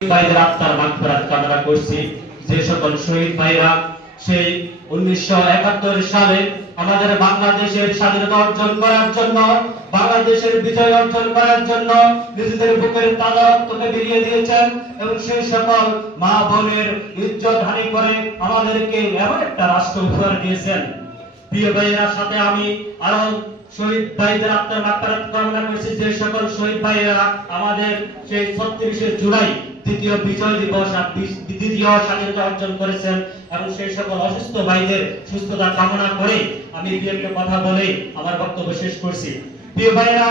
ভাইদের আত্মার মাগফিরাত কামনা করছি। যে সকল শহীদ ভাইরা, সেই উনিশশো একাত্তর সালে আমাদের বাংলাদেশের স্বাধীনতা অর্জন করার জন্য, বাংলাদেশের বিজয় অর্জন করার জন্য নিজেদের বুকের তাজা রক্তকে বেরিয়ে দিয়েছেন এবং সেই সকল মা বোনের ইজ্জত হানি করে আমাদেরকে এমন একটা রাষ্ট্র উপহার দিয়েছেন। প্রিয় ভাইয়েরা, সাথে আমি আরও শহীদ ভাইদের আত্মার কামনা করছি। যে সকল শহীদ ভাইয়েরা আমাদের সেই ছত্রিশে জুলাই দ্বিতীয় বিজয় দিবস দ্বিতীয় স্বাধীনতা অর্জন করেছেন এবং সেই সকল অসুস্থ ভাইদের সুস্থতা কামনা করে আমি বিএনপি কথা বলে আমার বক্তব্য শেষ করছি। প্রিয় ভাইয়েরা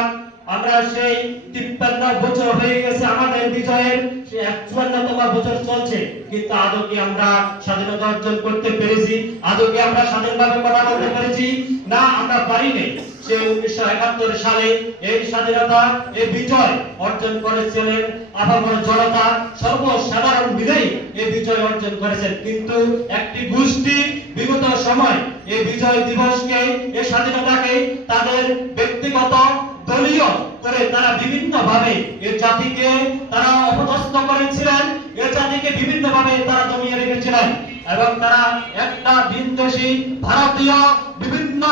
আমরা সেই তিপ্পান্ন বছর হয়ে গেছে আমাদের বিজয়ের, সেই চুয়ান্নতম বছর চলছে। কিন্তু আদৌ কি আমরা স্বাধীনতা অর্জন করতে পেরেছি আদৌ কি আমরা স্বাধীনভাবে কথা বলতে পেরেছি। না, আমরা পারিনি। সে উনিশশো একাত্তর সালে এই স্বাধীনতা, এই বিজয় অর্জন করেছিলেন আপামর জনতা, সর্বসাধারণ মিলেই এই বিজয় অর্জন করেছেন। কিন্তু একটি গোষ্ঠী বিগত সময় এই বিজয় দিবসকে, এই স্বাধীনতাকে তাদের ব্যক্তিগত দলীয় করে তারা বিভিন্ন ভাবে এই জাতিকে তারা অপদস্থ করেছিলেন। এই জাতিকে বিভিন্ন ভাবে তারা দমিয়ে রেখেছিলেন এবং তারা একটা বিদ্বেষী ভারতীয় বিভিন্ন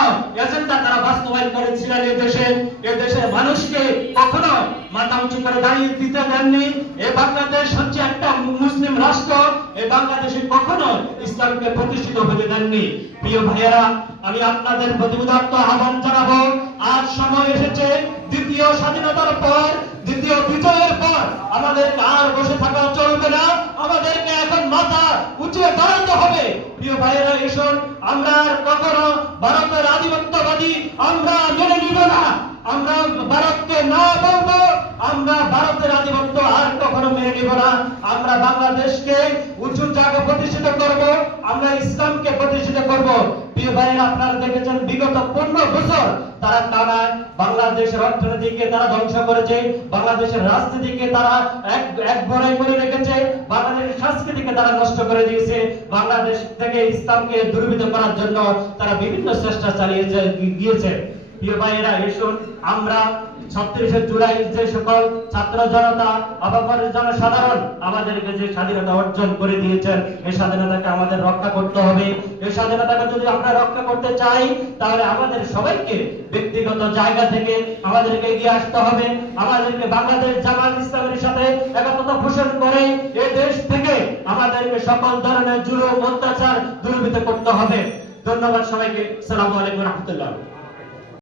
এজেন্ডা তারা বাস্তবায়ন করেছিলেন এই দেশে। এই দেশের মানুষকে কখনো মাথা উঁচু করে দাঁড়িয়ে দিতে দেননি। এই বাংলাদেশ হচ্ছে একটা মুসলিম রাষ্ট্র। এই বাংলাদেশে কখনো ইসলামকে প্রতিষ্ঠিত হতে দেননি। প্রিয় ভাইয়েরা, আমি আপনাদের প্রতি উদাত্ত আহ্বান এসেছে দ্বিতীয় স্বাধীনতার পর, দ্বিতীয় বিজয়ের পর। আমাদের আর বসে থাকা চলবে না। আমাদেরকে এখন মাথা উঁচিয়ে দাঁড়াতে হবে। প্রিয় ভাইয়েরা, এসুন। আমরা কখনো ভারতের আধিপত্যবাদী, আমরা মেনে নিব না। আমরা ভারতকে না বলব। আমরা ভারতের আধিপত্য আর কখনো মেনে নিব না। আমরা বাংলাদেশকে উঁচু জায়গা প্রতিষ্ঠিত করব। আমরা ইসলামকে প্রতিষ্ঠিত করব। ভাইয়েরা আপনারা দেখেছেন, বিগত পনেরো বছর তারা টানা বাংলাদেশের অর্থনীতিকে তারা ধ্বংস করেছে, বাংলাদেশের রাজনীতিকে তারা এক এক বড়াই করে রেখেছে, বাংলাদেশের সংস্কৃতিকে তারা নষ্ট করে দিয়েছে। বাংলাদেশ থেকে ইসলামকে দুর্বৃত করার জন্য তারা বিভিন্ন চেষ্টা চালিয়ে গিয়েছে। আমাদেরকে আমাদের সবাইকে ব্যক্তিগত জায়গা থেকে আমাদেরকে এগিয়ে আসতে হবে। আমাদেরকে বাংলাদেশ জামাত ইসলামের সাথে করে দেশ থেকে আমাদেরকে সকল ধরনের জুলুম, অত্যাচার দূরীভূত করতে হবে। ধন্যবাদ সবাইকে। সালামু আলাইকুম রহমতুল্লাহ।